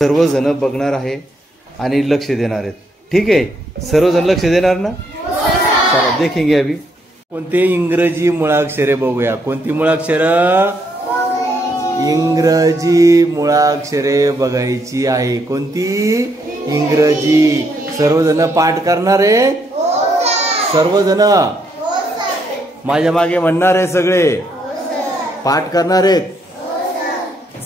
सर्वजण बघणार आहे आणि लक्ष देणार आहेत. ठीक आहे, सर्वजण लक्ष देणार ना? चला देखेंगे अभी. कोणते इंग्रजी मुळाक्षरे बघूया. कोणती मुळाक्षरे? इंग्रजी मुळाक्षरे बघायची आहे. कोणती? इंग्रजी. सर्वजण पाठ करणार आहे? सर्वजण माझ्या मागे म्हणणार आहे? सगळे पाठ करणार आहेत?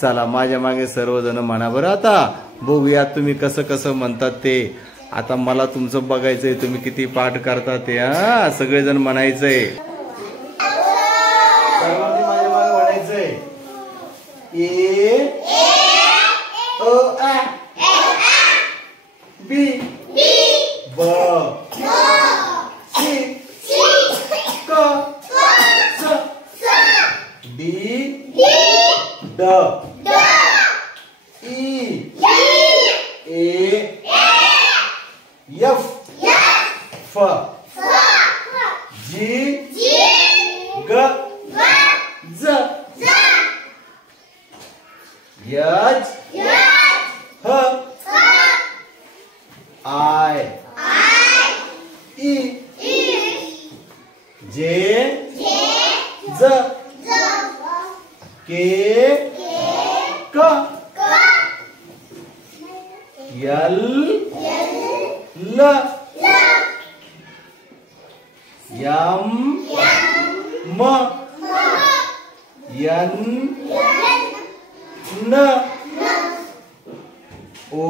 चला माझ्या मागे सर्वजण म्हणा बरं. आता बघूया तुम्ही कसं कसं म्हणतात ते. आता मला तुमचं बघायचंय तुम्ही किती पाठ करता ते. हा सगळेजण म्हणायचंय. सर्वांनी माझ्या मागे म्हणायचंय. ए अ बी ब सी क डी ड ई ए एफ फ जी ग ज एच ह आय ई जे ज के क यल ल यम म यन न ओ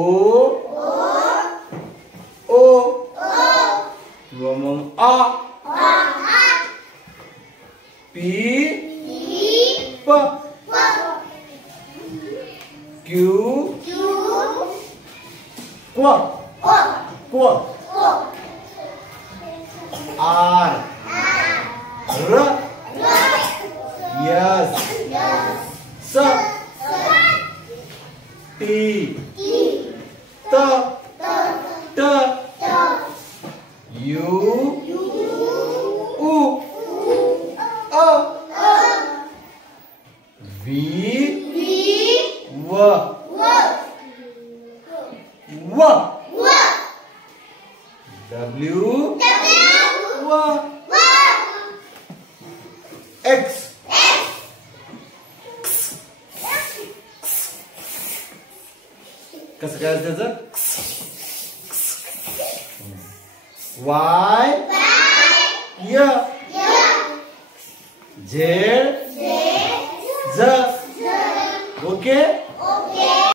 किंवा मग आ पी प क्यू क्व क्व आर र यस स टी त ट यू उ अ वी व डब्ल्यू व एक्स कसं काय त्याचं? वाय य झेड झ. ओके.